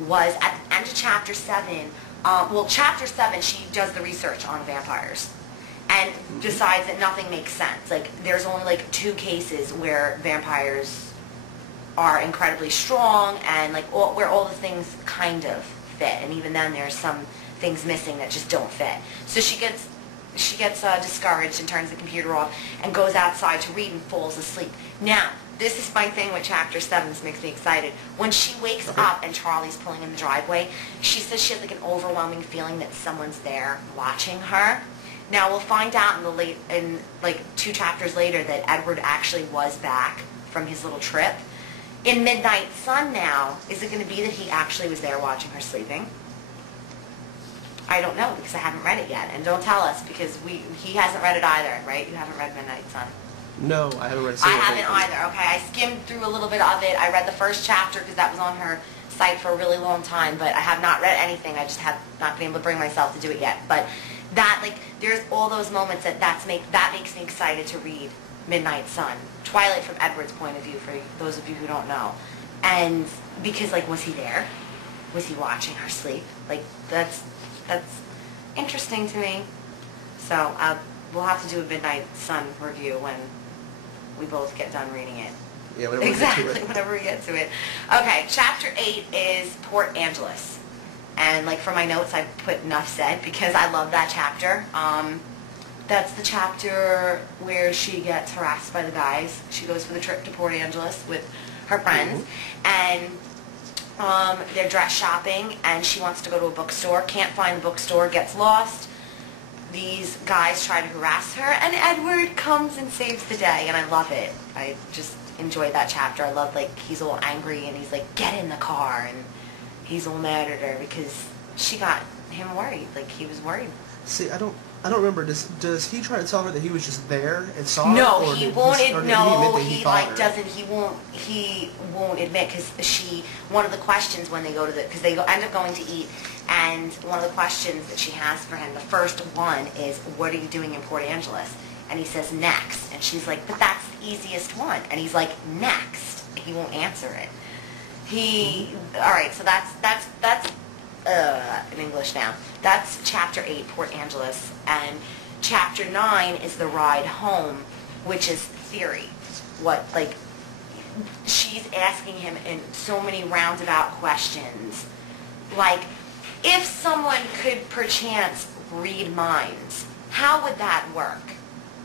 was at the end of chapter 7. Well, chapter 7, she does the research on vampires and decides that nothing makes sense. Like, there's only like 2 cases where vampires are incredibly strong and like where all the things kind of fit, and even then there's some things missing that just don't fit. So she gets discouraged and turns the computer off and goes outside to read and falls asleep. Now, this is my thing with chapter 7. This makes me excited. When she wakes up and Charlie's pulling in the driveway, she says she has like an overwhelming feeling that someone's there watching her. Now, we'll find out in like 2 chapters later that Edward actually was back from his little trip. In Midnight Sun now, is it going to be that he actually was there watching her sleeping? I don't know, because I haven't read it yet. And don't tell us, because he hasn't read it either, right? You haven't read Midnight Sun? No, I haven't read a I single thing. haven't either. Okay, I skimmed through a little bit of it. I read the first chapter because that was on her site for a really long time, but I have not read anything. I just have not been able to bring myself to do it yet. But that, like, there's all those moments that makes me excited to read Midnight Sun. Twilight from Edward's point of view, for those of you who don't know. And because, like, was he there? Was he watching her sleep? Like, that's interesting to me. So we'll have to do a Midnight Sun review when we both get done reading it. Yeah, whenever exactly, we get to it. whenever we get to it. Okay, chapter 8 is Port Angeles. And like for my notes, I put enough said because I love that chapter. That's the chapter where she gets harassed by the guys. She goes for the trip to Port Angeles with her friends. And they're dress shopping, and she wants to go to a bookstore, can't find the bookstore, gets lost. These guys try to harass her, and Edward comes and saves the day, and I love it. I just enjoyed that chapter. I love, like, he's all angry, and he's like, get in the car, and he's all mad at her because she got him worried. Like, he was worried. See, I don't remember. Does he try to tell her that he was just there and saw her? No, he won't. He won't admit because one of the questions when they go to because they end up going to eat, and one of the questions that she has for him, the first one is, "What are you doing in Port Angeles?" And he says, "Next." And she's like, "But that's the easiest one." And he's like, "Next." He won't answer it. All right. So that's in English now. That's chapter 8, Port Angeles, and chapter 9 is the ride home, which is theory. She's asking him in so many roundabout questions, like, if someone could perchance read minds, how would that work?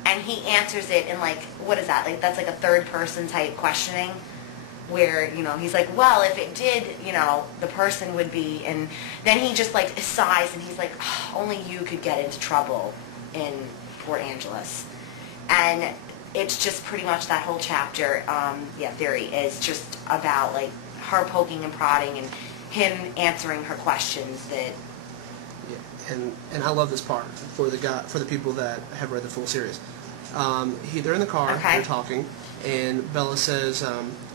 And he answers it in like, what is that? Like, that's like a third person type questioning. Where, you know, he's like, well, if it did, you know, the person would be, and then he just, like, sighs, and he's like, oh, only you could get into trouble in Port Angeles. And it's just pretty much that whole chapter, theory, is just about, like, her poking and prodding and him answering her questions that... Yeah, and I love this part for the people that have read the full series. They're in the car, they're talking, and Bella says,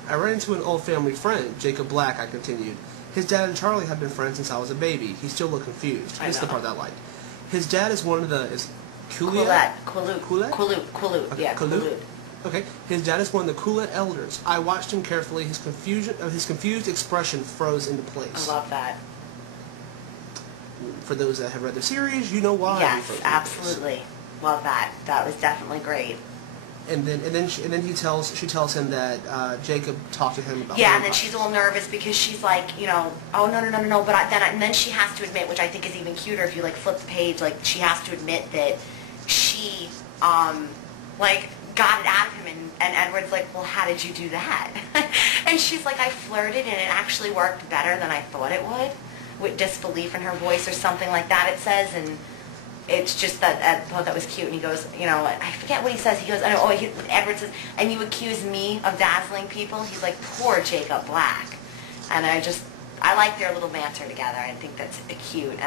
I ran into an old family friend, Jacob Black, I continued. His dad and Charlie have been friends since I was a baby. He still looked confused. This is the part that I liked. His dad is one of the... Quloutte. Okay. His dad is one of the Quloutte elders. I watched him carefully. His confused expression froze into place. I love that. For those that have read the series, you know why. Yes, absolutely. Love that. That was definitely great. And then she tells him that Jacob talked to him about. Yeah, and then she's all nervous because she's like, you know, oh no, but and then she has to admit, which I think is even cuter if you like flip the page, like she has to admit that she like got it out of him, and Edward's like, well, how did you do that? And she's like, I flirted and it actually worked better than I thought it would, with disbelief in her voice or something like that. It says and. It's just that I thought that was cute, and he goes, you know, I forget what he says. He goes, Edward says, and you accuse me of dazzling people? He's like, poor Jacob Black. And I like their little banter together. I think that's cute.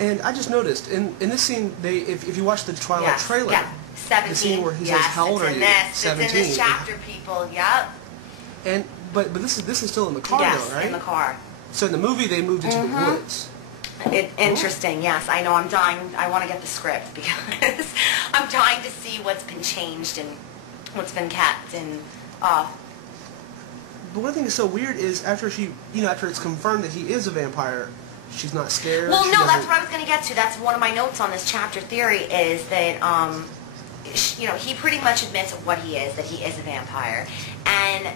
And I just noticed, in this scene, if you watch the Twilight trailer, 17, the scene where he says, how old are you? 17. It's in this chapter, people, yep. But this is still in the car, though, right? in the car. So in the movie, they moved into the woods. Interesting, yes. I know, I'm dying. I want to get the script because I'm dying to see what's been changed and what's been kept. And But one thing that's so weird is after after it's confirmed that he is a vampire, she's not scared. Well, no, that's what I was going to get to. That's one of my notes on this chapter theory is that, he pretty much admits what he is, that he is a vampire. And,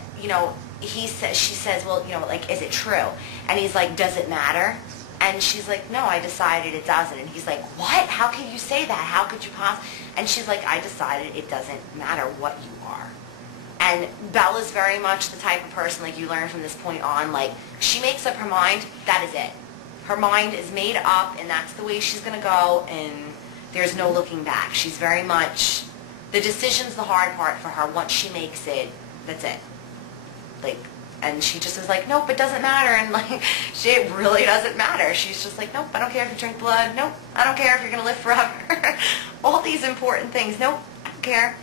she says, well, like, is it true? And he's like, does it matter? And she's like, no, I decided it doesn't. And he's like, what? How can you say that? How could you possibly? And she's like, I decided it doesn't matter what you are. And Bella's very much the type of person, like you learn from this point on, like, she makes up her mind, that is it. Her mind is made up, and that's the way she's going to go, and there's no looking back. She's very much, the decision's the hard part for her. Once she makes it, that's it. Like, and she just is like, nope, it doesn't matter, and like, it really doesn't matter. She's just like, nope, I don't care if you drink blood. Nope, I don't care if you're going to live forever. All these important things. Nope, I don't care.